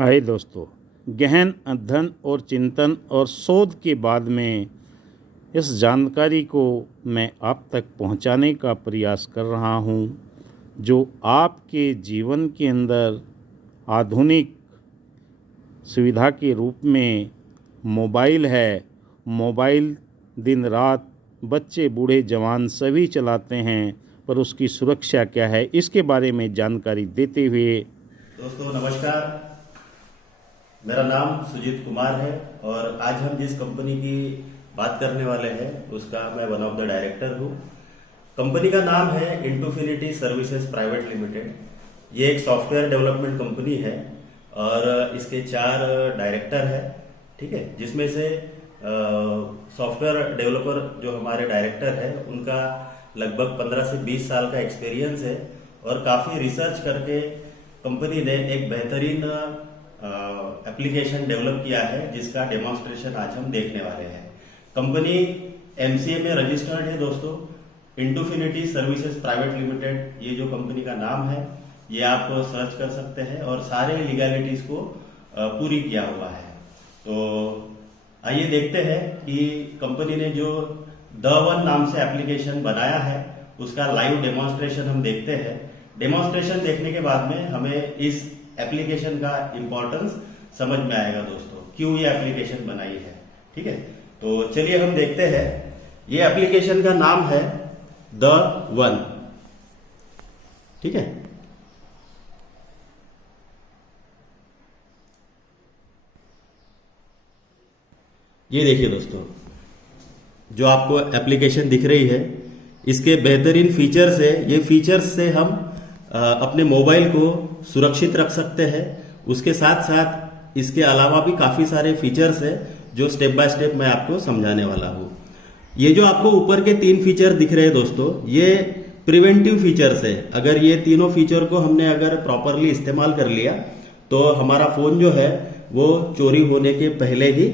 हाय दोस्तों, गहन अध्ययन और चिंतन और शोध के बाद में इस जानकारी को मैं आप तक पहुंचाने का प्रयास कर रहा हूं, जो आपके जीवन के अंदर आधुनिक सुविधा के रूप में मोबाइल है। मोबाइल दिन रात बच्चे बूढ़े जवान सभी चलाते हैं, पर उसकी सुरक्षा क्या है, इसके बारे में जानकारी देते हुए दोस्तों नमस्कार। मेरा नाम सुजीत कुमार है और आज हम जिस कंपनी की बात करने वाले हैं उसका मैं वन ऑफ द डायरेक्टर हूँ। कंपनी का नाम है इंटूफिनिटी सर्विसेज प्राइवेट लिमिटेड। ये एक सॉफ्टवेयर डेवलपमेंट कंपनी है और इसके 4 डायरेक्टर है, ठीक है। जिसमें से सॉफ्टवेयर डेवलपर जो हमारे डायरेक्टर है उनका लगभग 15 से 20 साल का एक्सपीरियंस है और काफ़ी रिसर्च करके कंपनी ने एक बेहतरीन एप्लीकेशन डेवलप किया है जिसका डेमोन्स्ट्रेशन आज हम देखने वाले हैं। कंपनी एमसीए में रजिस्टर्ड है दोस्तों। इंटूफिनिटी सर्विसेज प्राइवेट लिमिटेड ये जो कंपनी का नाम है ये आप सर्च कर सकते हैं और सारे लीगैलिटीज को पूरी किया हुआ है। तो आइए देखते हैं कि कंपनी ने जो द वन नाम से एप्लीकेशन बनाया है उसका लाइव डेमोन्स्ट्रेशन हम देखते हैं। डेमोन्स्ट्रेशन देखने के बाद में हमें इस एप्लीकेशन का इंपॉर्टेंस समझ में आएगा दोस्तों, क्यों ये एप्लीकेशन बनाई है, ठीक है। तो चलिए हम देखते हैं। ये एप्लीकेशन का नाम है द वन, ठीक है। ये देखिए दोस्तों, जो आपको एप्लीकेशन दिख रही है इसके बेहतरीन फीचर्स है। ये फीचर्स से हम अपने मोबाइल को सुरक्षित रख सकते हैं। उसके साथ साथ इसके अलावा भी काफ़ी सारे फीचर्स है जो स्टेप बाय स्टेप मैं आपको समझाने वाला हूँ। ये जो आपको ऊपर के 3 फीचर दिख रहे हैं दोस्तों, ये प्रिवेंटिव फीचर्स है। अगर ये तीनों फीचर को हमने अगर प्रॉपरली इस्तेमाल कर लिया तो हमारा फ़ोन जो है वो चोरी होने के पहले ही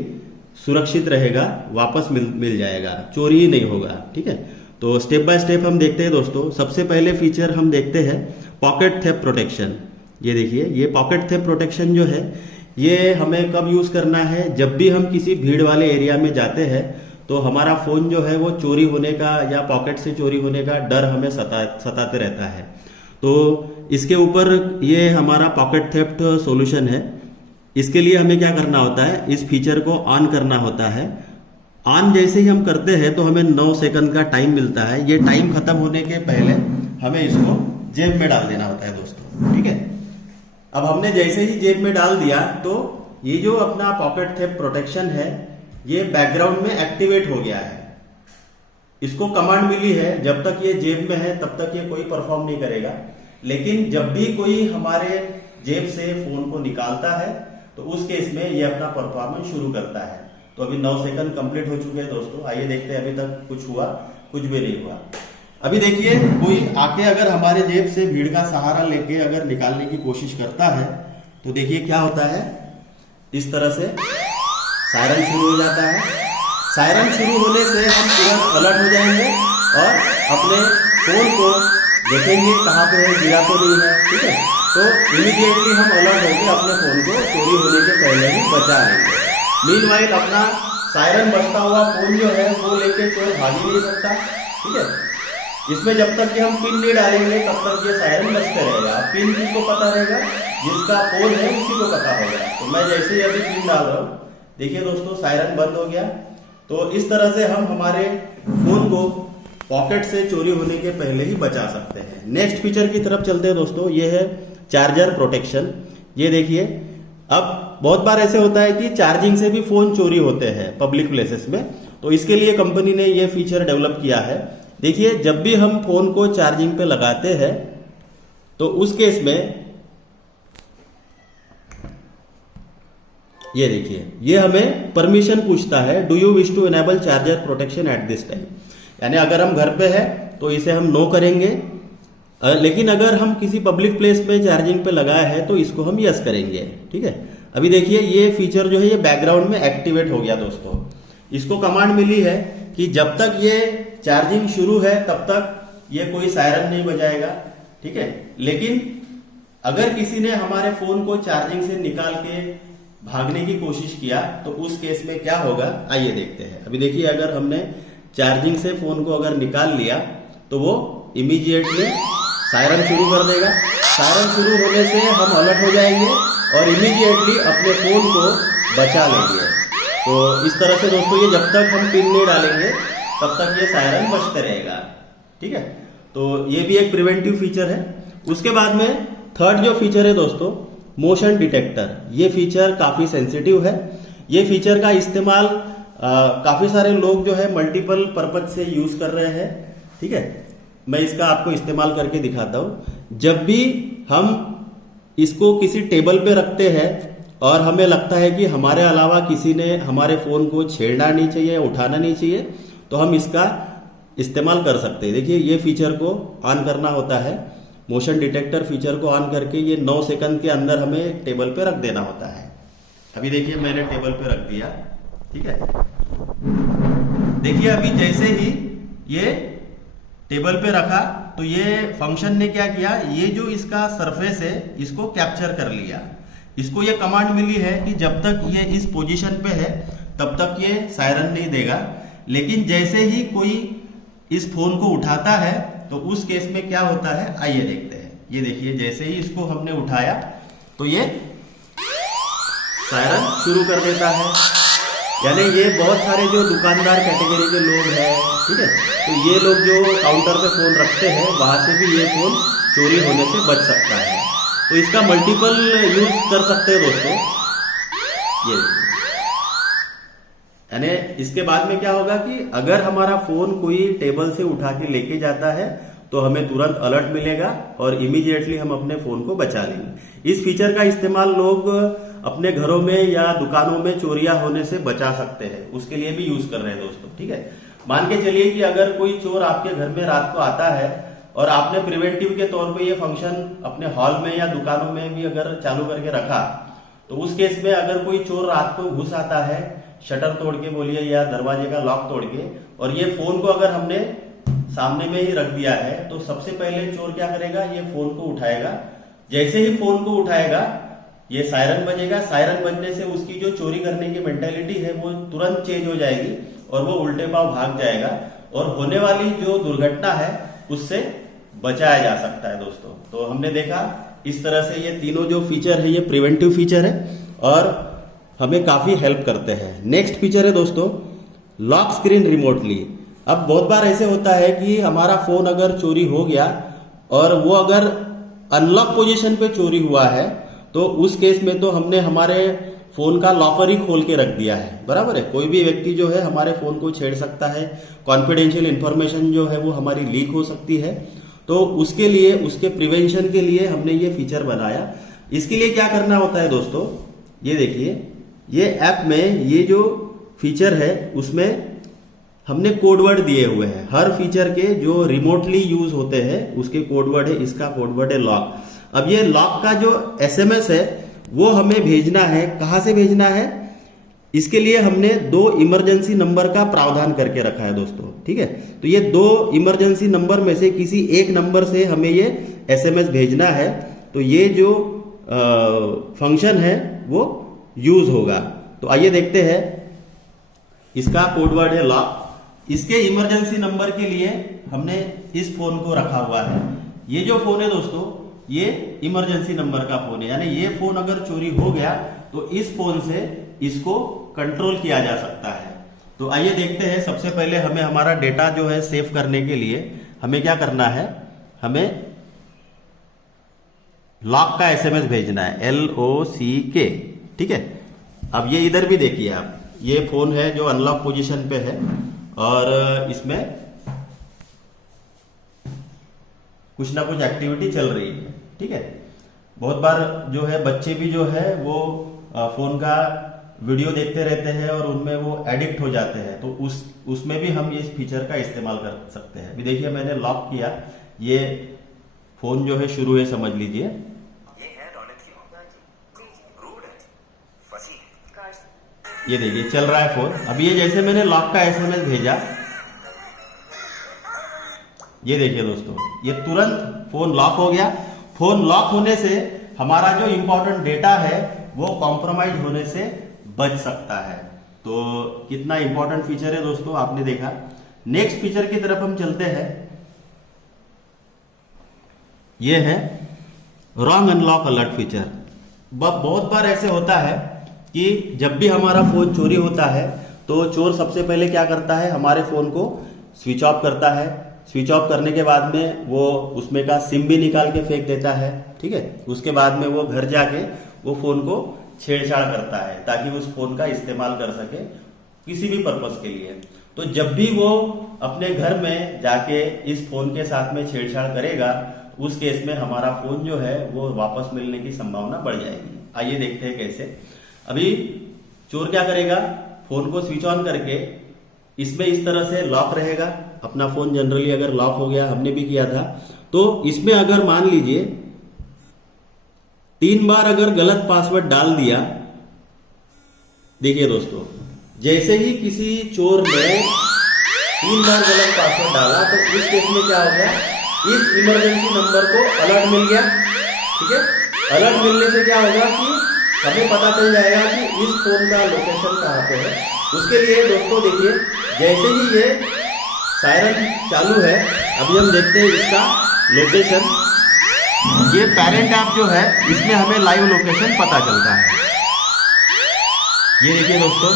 सुरक्षित रहेगा, वापस मिल जाएगा, चोरी ही नहीं होगा, ठीक है। तो स्टेप बाय स्टेप हम देखते हैं दोस्तों। सबसे पहले फीचर हम देखते हैं पॉकेट थेफ्ट प्रोटेक्शन। ये देखिए, ये पॉकेट थेफ्ट प्रोटेक्शन जो है ये हमें कब यूज करना है, जब भी हम किसी भीड़ वाले एरिया में जाते हैं तो हमारा फोन जो है वो चोरी होने का या पॉकेट से चोरी होने का डर हमें सताते रहता है। तो इसके ऊपर ये हमारा पॉकेट थेफ्ट सॉल्यूशन है। इसके लिए हमें क्या करना होता है, इस फीचर को ऑन करना होता है। ऑन जैसे ही हम करते हैं तो हमें 9 सेकंड का टाइम मिलता है। ये टाइम खत्म होने के पहले हमें इसको जेब में डाल देना होता है दोस्तों, ठीक है। अब हमने जैसे ही जेब में डाल दिया तो ये जो अपना पॉकेट थेफ्ट प्रोटेक्शन है ये बैकग्राउंड में एक्टिवेट हो गया है। इसको कमांड मिली है, जब तक ये जेब में है तब तक ये कोई परफॉर्म नहीं करेगा, लेकिन जब भी कोई हमारे जेब से फोन को निकालता है तो उस केस में ये अपना परफॉर्मेंस शुरू करता है। तो अभी 9 सेकंड कंप्लीट हो चुके हैं दोस्तों। आइए देखते हैं अभी तक कुछ हुआ, कुछ भी नहीं हुआ। अभी देखिए, कोई आके अगर हमारे जेब से भीड़ का सहारा लेके अगर निकालने की कोशिश करता है तो देखिए क्या होता है, इस तरह से सायरन शुरू हो जाता है। सायरन शुरू होने से हम तुरंत अलर्ट हो जाएंगे और अपने फोन को देखेंगे कहाँ पे है, गिरा तो नहीं है, ठीक है। तो इमीडिएटली हम अलर्ट होकर अपने फोन को चोरी होने के पहले ही बचा लेंगे। मीनवाइल अपना सायरन बजता हुआ फोन जो है वो लेके चोर भाग ही नहीं सकता, ठीक है। इसमें जब तक कि हम पिन नहीं डालेंगे तब तक ये सायरन बजते रहेगा। पिन किसको पता रहेगा, जिसका फोन है उसी को पता होगा। तो मैं जैसे ही अभी पिन डाल रहा हूँ, देखिए दोस्तों सायरन बंद हो गया। तो इस तरह से हम हमारे फोन को पॉकेट से चोरी होने के पहले ही बचा सकते हैं। नेक्स्ट फीचर की तरफ चलते हैं दोस्तों, ये है चार्जर प्रोटेक्शन। ये देखिए, अब बहुत बार ऐसे होता है कि चार्जिंग से भी फोन चोरी होते हैं पब्लिक प्लेसेस में। तो इसके लिए कंपनी ने ये फीचर डेवलप किया है। देखिए, जब भी हम फोन को चार्जिंग पे लगाते हैं तो उस केस में ये देखिए, ये हमें परमिशन पूछता है, do you wish to enable charger protection at this time. यानी अगर हम घर पे है तो इसे हम नो करेंगे, लेकिन अगर हम किसी पब्लिक प्लेस में चार्जिंग पे लगाया है तो इसको हम यस करेंगे, ठीक है। अभी देखिए, ये फीचर जो है ये बैकग्राउंड में एक्टिवेट हो गया दोस्तों। इसको कमांड मिली है कि जब तक ये चार्जिंग शुरू है तब तक ये कोई सायरन नहीं बजाएगा, ठीक है। लेकिन अगर किसी ने हमारे फोन को चार्जिंग से निकाल के भागने की कोशिश किया तो उस केस में क्या होगा, आइए देखते हैं। अभी देखिए, अगर हमने चार्जिंग से फोन को अगर निकाल लिया तो वो इमीडिएटली सायरन शुरू कर देगा। सायरन शुरू होने से हम अलर्ट हो जाएंगे और इमीडिएटली अपने फोन को बचा लेंगे। तो इस तरह से दोस्तों ये जब तक हम पिन नहीं डालेंगे तब तक ये सायरन बजते रहेगा। ठीक है, तो ये भी एक प्रिवेंटिव फीचर है। उसके बाद में थर्ड जो फीचर है दोस्तों, मोशन डिटेक्टर। ये फीचर काफी सेंसिटिव है। ये फीचर का इस्तेमाल काफी सारे लोग जो है मल्टीपल पर्पज से यूज कर रहे हैं। ठीक है, मैं इसका आपको इस्तेमाल करके दिखाता हूं। जब भी हम इसको किसी टेबल पे रखते हैं और हमें लगता है कि हमारे अलावा किसी ने हमारे फोन को छेड़ना नहीं चाहिए, उठाना नहीं चाहिए, तो हम इसका इस्तेमाल कर सकते हैं। देखिए, ये फीचर को ऑन करना होता है। मोशन डिटेक्टर फीचर को ऑन करके ये 9 सेकंड के अंदर हमें टेबल पे रख देना होता है। अभी देखिए, मैंने टेबल पे रख दिया। ठीक है, देखिए अभी जैसे ही ये टेबल पे रखा तो ये फंक्शन ने क्या किया, ये जो इसका सरफेस है इसको कैप्चर कर लिया। इसको ये कमांड मिली है कि जब तक ये इस पोजीशन पे है तब तक ये सायरन नहीं देगा, लेकिन जैसे ही कोई इस फोन को उठाता है तो उस केस में क्या होता है, आइए देखते हैं। ये देखिए, जैसे ही इसको हमने उठाया तो ये सायरन शुरू कर देता है। यानी ये बहुत सारे जो दुकानदार कैटेगरी के लोग हैं, ठीक है, तो ये लोग जो काउंटर पे फोन रखते हैं वहां से भी ये फोन चोरी होने से बच सकता है। तो इसका मल्टीपल यूज कर सकते हैं दोस्तों। ये यानी इसके बाद में क्या होगा कि अगर हमारा फोन कोई टेबल से उठा के लेके जाता है तो हमें तुरंत अलर्ट मिलेगा और इमीडिएटली हम अपने फोन को बचा लेंगे। इस फीचर का इस्तेमाल लोग अपने घरों में या दुकानों में चोरियां होने से बचा सकते हैं, उसके लिए भी यूज कर रहे हैं दोस्तों। ठीक है, मान के चलिए कि अगर कोई चोर आपके घर में रात को आता है और आपने प्रिवेंटिव के तौर पे ये फंक्शन अपने हॉल में या दुकानों में भी अगर चालू करके रखा, तो उस केस में अगर कोई चोर रात को घुस आता है शटर तोड़ के बोलिए या दरवाजे का लॉक तोड़ के, और ये फोन को अगर हमने सामने में ही रख दिया है, तो सबसे पहले चोर क्या करेगा, ये फोन को उठाएगा। जैसे ही फोन को उठाएगा ये सायरन बजेगा। सायरन बजने से उसकी जो चोरी करने की मेंटेलिटी है वो तुरंत चेंज हो जाएगी और वो उल्टे पांव भाग जाएगा और होने वाली जो दुर्घटना है उससे बचाया जा सकता है दोस्तों। तो हमने देखा इस तरह से ये तीनों जो फीचर है ये प्रिवेंटिव फीचर है और हमें काफी हेल्प करते हैं। नेक्स्ट फीचर है दोस्तों, लॉक स्क्रीन रिमोटली। अब बहुत बार ऐसे होता है कि हमारा फोन अगर चोरी हो गया और वो अगर अनलॉक पोजीशन पे चोरी हुआ है तो उस केस में तो हमने हमारे फोन का लॉकर ही खोल के रख दिया है, बराबर है। कोई भी व्यक्ति जो है हमारे फोन को छेड़ सकता है, कॉन्फिडेंशियल इंफॉर्मेशन जो है वो हमारी लीक हो सकती है। तो उसके लिए, उसके प्रिवेंशन के लिए हमने ये फीचर बनाया। इसके लिए क्या करना होता है दोस्तों, ये देखिए, ये ऐप में ये जो फीचर है उसमें हमने कोडवर्ड दिए हुए हैं। हर फीचर के जो रिमोटली यूज होते हैं उसके कोडवर्ड है। इसका कोडवर्ड है लॉक। अब ये लॉक का जो एसएमएस है वो हमें भेजना है। कहां से भेजना है, इसके लिए हमने 2 इमरजेंसी नंबर का प्रावधान करके रखा है दोस्तों। ठीक है, तो ये 2 इमरजेंसी नंबर में से किसी एक नंबर से हमें ये एसएमएस भेजना है। तो ये जो फंक्शन है वो यूज होगा। तो आइए देखते हैं। इसका कोडवर्ड है लॉक। इसके इमरजेंसी नंबर के लिए हमने इस फोन को रखा हुआ है। ये जो फोन है दोस्तों ये इमरजेंसी नंबर का फोन है, यानी ये फोन अगर चोरी हो गया तो इस फोन से इसको कंट्रोल किया जा सकता है। तो आइए देखते हैं। सबसे पहले हमें हमारा डेटा जो है सेव करने के लिए हमें क्या करना है, हमें लॉक का एसएमएस भेजना है, LOCK। ठीक है, अब ये इधर भी देखिए आप, ये फोन है जो अनलॉक पोजीशन पे है और इसमें कुछ ना कुछ एक्टिविटी चल रही है। ठीक है, बहुत बार जो है बच्चे भी जो है वो फोन का वीडियो देखते रहते हैं और उनमें वो एडिक्ट हो जाते हैं। तो उसमें भी हम इस फीचर का इस्तेमाल कर सकते हैं। अभी देखिए मैंने लॉक किया, ये फोन जो है शुरू है, समझ लीजिए। ये देखिए चल रहा है फोन। अभी ये जैसे मैंने लॉक का एसएमएस भेजा, ये देखिए दोस्तों, ये तुरंत फोन लॉक हो गया। फोन लॉक होने से हमारा जो इंपॉर्टेंट डेटा है वो कॉम्प्रोमाइज होने से बच सकता है। तो कितना इंपॉर्टेंट फीचर है दोस्तों, आपने देखा। नेक्स्ट फीचर की तरफ हम चलते हैं। ये है रॉन्ग अनलॉक अलर्ट फीचर। बहुत बार ऐसे होता है कि जब भी हमारा फोन चोरी होता है तो चोर सबसे पहले क्या करता है, हमारे फोन को स्विच ऑफ करता है। स्विच ऑफ करने के बाद में वो उसमें का सिम भी निकाल के फेंक देता है, ठीक है। उसके बाद में वो घर जाके वो फोन को छेड़छाड़ करता है ताकि उस फोन का इस्तेमाल कर सके किसी भी पर्पस के लिए। तो जब भी वो अपने घर में जाके इस फोन के साथ में छेड़छाड़ करेगा, उस केस में हमारा फोन जो है वो वापस मिलने की संभावना बढ़ जाएगी। आइए देखते हैं कैसे। अभी चोर क्या करेगा, फोन को स्विच ऑन करके इसमें इस तरह से लॉक रहेगा। अपना फोन जनरली अगर लॉक हो गया, हमने भी किया था, तो इसमें अगर मान लीजिए 3 बार अगर गलत पासवर्ड डाल दिया, देखिए दोस्तों, जैसे ही किसी चोर ने 3 बार गलत पासवर्ड डाला तो इस केस में क्या हो गया, इस इमरजेंसी नंबर को अलर्ट मिल गया, ठीक है। अलर्ट मिलने से क्या होगा कि हमें पता चल जाएगा कि इस फोन का लोकेशन कहाँ पे है। उसके लिए दोस्तों देखिए, जैसे ही ये सायरन चालू है, अभी हम देखते हैं इसका लोकेशन। ये पेरेंट ऐप जो है इसमें हमें लाइव लोकेशन पता चलता है। ये देखिए दोस्तों,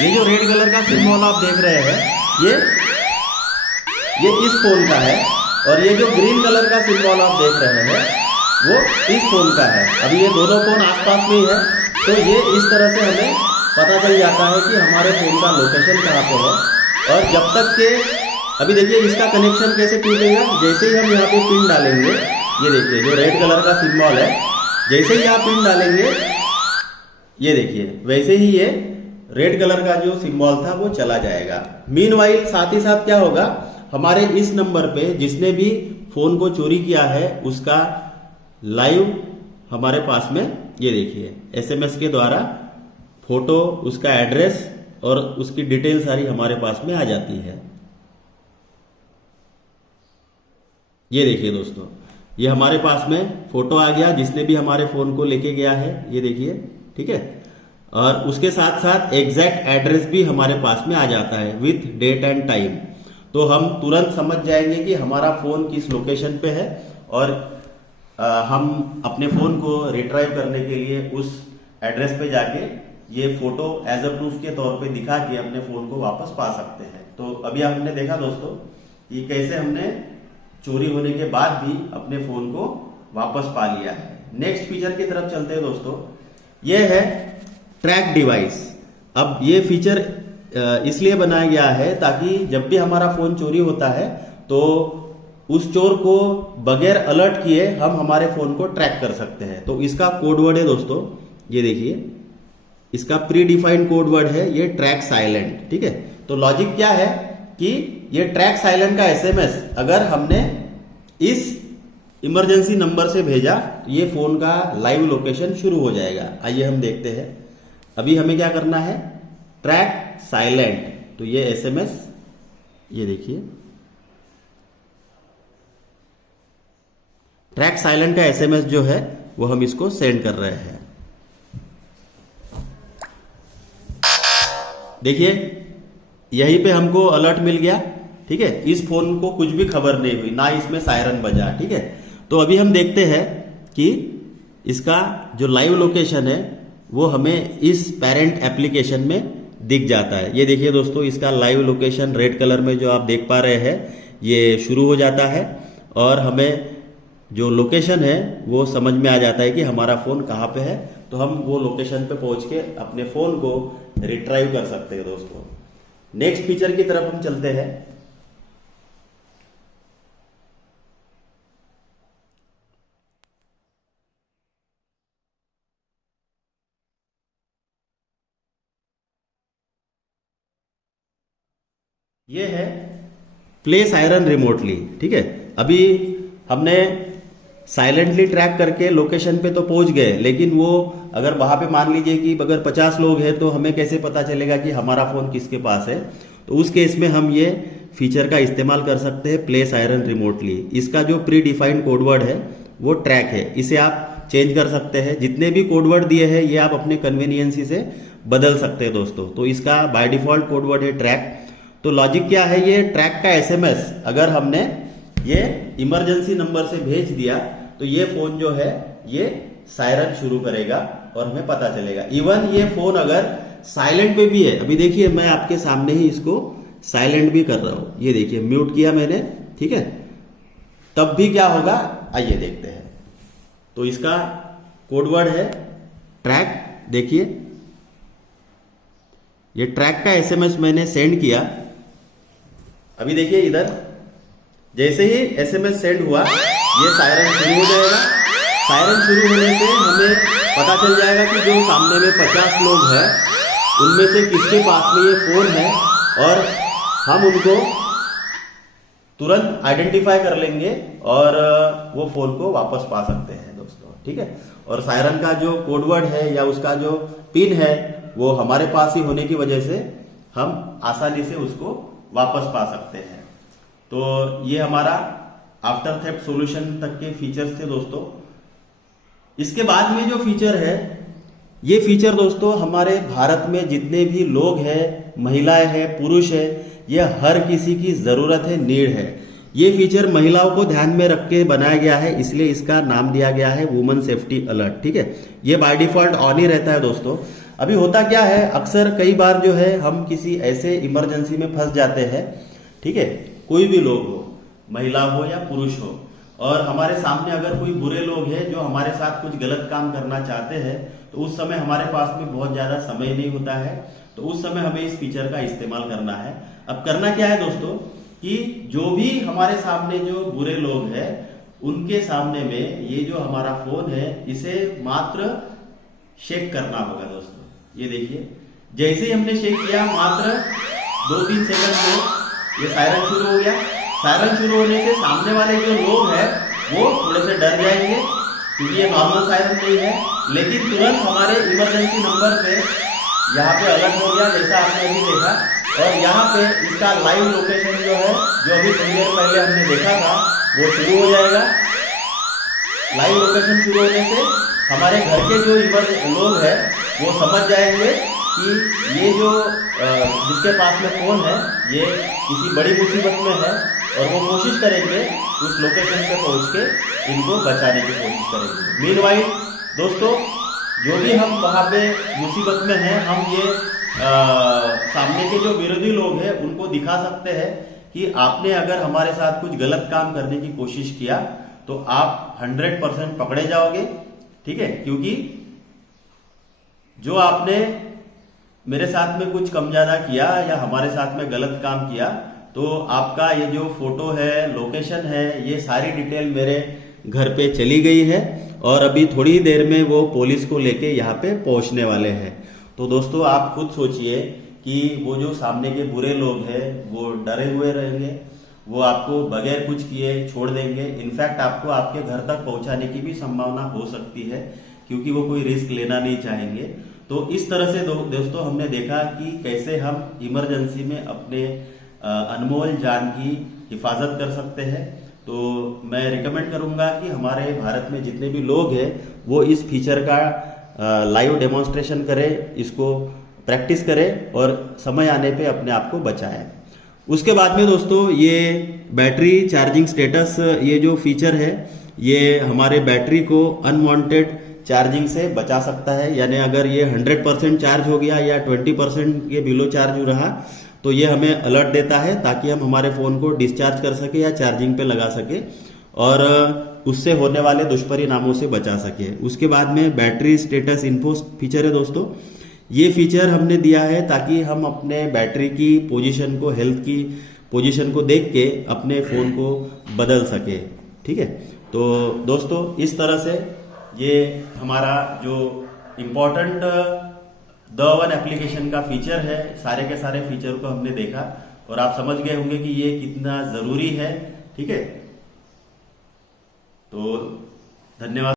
ये जो रेड कलर का सिंबल आप देख रहे हैं, ये इस फोन का है, और ये जो ग्रीन कलर का सिंबल आप देख रहे हैं वो इस फोन का है। अभी ये दोनों फोन आसपास में ही है, तो ये इस तरह से हमें पता चल जाता है कि हमारे फोन का लोकेशन कहाँ पे है। और जब तक के अभी देखिए इसका कनेक्शन कैसे टूटेगा, जैसे ही हम यहाँ पे पिन डालेंगे, ये देखिए जो रेड कलर का सिंबल है, जैसे ही आप पिन डालेंगे, ये देखिए वैसे ही ये रेड कलर का जो सिंबल था वो चला जाएगा। मीनवाइल साथ ही साथ क्या होगा, हमारे इस नंबर पे जिसने भी फोन को चोरी किया है उसका लाइव हमारे पास में, ये देखिए एसएमएस के द्वारा फोटो, उसका एड्रेस और उसकी डिटेल सारी हमारे पास में आ जाती है। ये देखिए दोस्तों, ये हमारे पास में फोटो आ गया जिसने भी हमारे फोन को लेके गया है, ये देखिए, ठीक है। और उसके साथ साथ एग्जैक्ट एड्रेस भी हमारे पास में आ जाता है विथ डेट एंड टाइम। तो हम तुरंत समझ जाएंगे कि हमारा फोन किस लोकेशन पे है, और हम अपने फोन को रिट्राइव करने के लिए उस एड्रेस पे जाके ये फोटो एज अ प्रूफ के तौर पे दिखा के अपने फोन को वापस पा सकते हैं। तो अभी हमने देखा दोस्तों कि कैसे हमने चोरी होने के बाद भी अपने फोन को वापस पा लिया है। नेक्स्ट फीचर की तरफ चलते हैं दोस्तों, ये है ट्रैक डिवाइस। अब ये फीचर इसलिए बनाया गया है ताकि जब भी हमारा फोन चोरी होता है तो उस चोर को बगैर अलर्ट किए हम हमारे फोन को ट्रैक कर सकते हैं। तो इसका कोड वर्ड है दोस्तों, ये देखिए, इसका प्री डिफाइंड कोड वर्ड है ये ट्रैक साइलेंट, ठीक है। तो लॉजिक क्या है कि ये ट्रैक साइलेंट का एसएमएस अगर हमने इस इमरजेंसी नंबर से भेजा, ये फोन का लाइव लोकेशन शुरू हो जाएगा। आइए हम देखते हैं। अभी हमें क्या करना है, ट्रैक साइलेंट, तो ये एसएमएस, ये देखिए ट्रैक साइलेंट का एसएमएस जो है वो हम इसको सेंड कर रहे हैं। देखिए यहीं पे हमको अलर्ट मिल गया, ठीक है। इस फोन को कुछ भी खबर नहीं हुई, ना इसमें सायरन बजा, ठीक है। तो अभी हम देखते हैं कि इसका जो लाइव लोकेशन है वो हमें इस पेरेंट एप्लीकेशन में दिख जाता है। ये देखिए दोस्तों, इसका लाइव लोकेशन रेड कलर में जो आप देख पा रहे हैं ये शुरू हो जाता है, और हमें जो लोकेशन है वो समझ में आ जाता है कि हमारा फोन कहाँ पे है। तो हम वो लोकेशन पे पहुंच के अपने फोन को रिट्राइव कर सकते हैं दोस्तों। नेक्स्ट फीचर की तरफ हम चलते हैं। ये है प्ले सायरन रिमोटली, ठीक है। अभी हमने साइलेंटली ट्रैक करके लोकेशन पे तो पहुंच गए, लेकिन वो अगर वहां पे मान लीजिए कि अगर 50 लोग हैं तो हमें कैसे पता चलेगा कि हमारा फोन किसके पास है। तो उस केस में हम ये फीचर का इस्तेमाल कर सकते हैं, प्ले सायरन रिमोटली। इसका जो प्री डिफाइंड कोडवर्ड है वो ट्रैक है, इसे आप चेंज कर सकते हैं। जितने भी कोडवर्ड दिए हैं ये आप अपने कन्वीनियंसी से बदल सकते हैं दोस्तों। तो इसका बाय डिफॉल्ट कोडवर्ड है ट्रैक। तो लॉजिक क्या है, ये ट्रैक का एसएमएस अगर हमने ये इमरजेंसी नंबर से भेज दिया तो ये फोन जो है ये सायरन शुरू करेगा और हमें पता चलेगा। इवन ये फोन अगर साइलेंट पे भी है, अभी देखिए मैं आपके सामने ही इसको साइलेंट भी कर रहा हूं, ये देखिए म्यूट किया मैंने, ठीक है, तब भी क्या होगा आइए देखते हैं। तो इसका कोडवर्ड है ट्रैक। देखिए ये ट्रैक का एसएमएस मैंने सेंड किया। अभी देखिए इधर जैसे ही एसएमएस सेंड हुआ ये सायरन शुरू हो जाएगा। सायरन शुरू होने से हमें पता चल जाएगा कि जो सामने में 50 लोग हैं उनमें से किसके पास में ये फोन है और हम उनको तुरंत आइडेंटिफाई कर लेंगे और वो फोन को वापस पा सकते हैं दोस्तों, ठीक है। और सायरन का जो कोडवर्ड है या उसका जो पिन है वो हमारे पास ही होने की वजह से हम आसानी से उसको वापस पा सकते हैं। तो ये हमारा आफ्टर थेफ्ट सॉल्यूशन तक के फीचर्स थे दोस्तों। इसके बाद में जो फीचर है, ये फीचर दोस्तों हमारे भारत में जितने भी लोग हैं, महिलाएं हैं, पुरुष हैं, ये हर किसी की जरूरत है, नीड है। ये फीचर महिलाओं को ध्यान में रख के बनाया गया है, इसलिए इसका नाम दिया गया है वुमेन सेफ्टी अलर्ट, ठीक है। ये बाय डिफॉल्ट ऑन ही रहता है दोस्तों। अभी होता क्या है, अक्सर कई बार जो है हम किसी ऐसे इमरजेंसी में फंस जाते हैं, ठीक है, कोई भी लोग हो, महिला हो या पुरुष हो, और हमारे सामने अगर कोई बुरे लोग हैं जो हमारे साथ कुछ गलत काम करना चाहते हैं तो उस समय हमारे पास में बहुत ज्यादा समय नहीं होता है, तो उस समय हमें इस फीचर का इस्तेमाल करना है। अब करना क्या है दोस्तों कि जो भी हमारे सामने जो बुरे लोग हैं उनके सामने में ये जो हमारा फोन है इसे मात्र शेक करना होगा दोस्तों। ये देखिए जैसे ही हमने शेक किया मात्र 2-3 सेकंड में ये सायरन शुरू हो गया। सायरन शुरू होने से सामने वाले जो लोग हैं वो थोड़े से डर जाएंगे क्योंकि ये नॉर्मल सायरन नहीं है, लेकिन तुरंत हमारे इमरजेंसी नंबर पे यहाँ पे अलर्ट हो गया जैसा आपने अभी देखा। और यहाँ पे इसका लाइव लोकेशन जो है जो अभी थोड़ी देर पहले हमने देखा था वो शुरू हो जाएगा। लाइव लोकेशन शुरू होने से हमारे घर के जो लोग हैं वो समझ जाएंगे कि ये जो जिसके पास में फोन है ये किसी बड़ी मुसीबत में है और वो कोशिश करेंगे उस लोकेशन पे पहुंच के इनको बचाने की कोशिश करेंगे। मीनवाइल दोस्तों जो भी हम वहाँ पे मुसीबत में हैं हम ये सामने के जो विरोधी लोग हैं उनको दिखा सकते हैं कि आपने अगर हमारे साथ कुछ गलत काम करने की कोशिश किया तो आप 100% पकड़े जाओगे, ठीक है, क्योंकि जो आपने मेरे साथ में कुछ कम ज्यादा किया या हमारे साथ में गलत काम किया तो आपका ये जो फोटो है, लोकेशन है, ये सारी डिटेल मेरे घर पे चली गई है और अभी थोड़ी देर में वो पुलिस को लेके यहाँ पे पहुंचने वाले हैं। तो दोस्तों आप खुद सोचिए कि वो जो सामने के बुरे लोग हैं वो डरे हुए रहेंगे, वो आपको बगैर कुछ किए छोड़ देंगे। इनफैक्ट आपको आपके घर तक पहुंचाने की भी संभावना हो सकती है क्योंकि वो कोई रिस्क लेना नहीं चाहेंगे। तो इस तरह से दोस्तों हमने देखा कि कैसे हम इमरजेंसी में अपने अनमोल जान की हिफाजत कर सकते हैं। तो मैं रिकमेंड करूंगा कि हमारे भारत में जितने भी लोग हैं वो इस फीचर का लाइव डेमोन्स्ट्रेशन करें, इसको प्रैक्टिस करें और समय आने पे अपने आप को बचाएं। उसके बाद में दोस्तों ये बैटरी चार्जिंग स्टेटस, ये जो फीचर है ये हमारे बैटरी को अनवांटेड चार्जिंग से बचा सकता है। यानी अगर ये 100% चार्ज हो गया या 20% के बिलो चार्ज हो रहा तो ये हमें अलर्ट देता है ताकि हम हमारे फोन को डिस्चार्ज कर सके या चार्जिंग पे लगा सके और उससे होने वाले दुष्परिणामों से बचा सके। उसके बाद में बैटरी स्टेटस इन्फो फीचर है दोस्तों। ये फीचर हमने दिया है ताकि हम अपने बैटरी की पोजीशन को, हेल्थ की पोजीशन को देख के अपने फोन को बदल सके, ठीक है। तो दोस्तों इस तरह से ये हमारा जो इम्पोर्टेंट द1 एप्लीकेशन का फीचर है, सारे के सारे फीचर को हमने देखा और आप समझ गए होंगे कि ये कितना जरूरी है, ठीक है। तो धन्यवाद।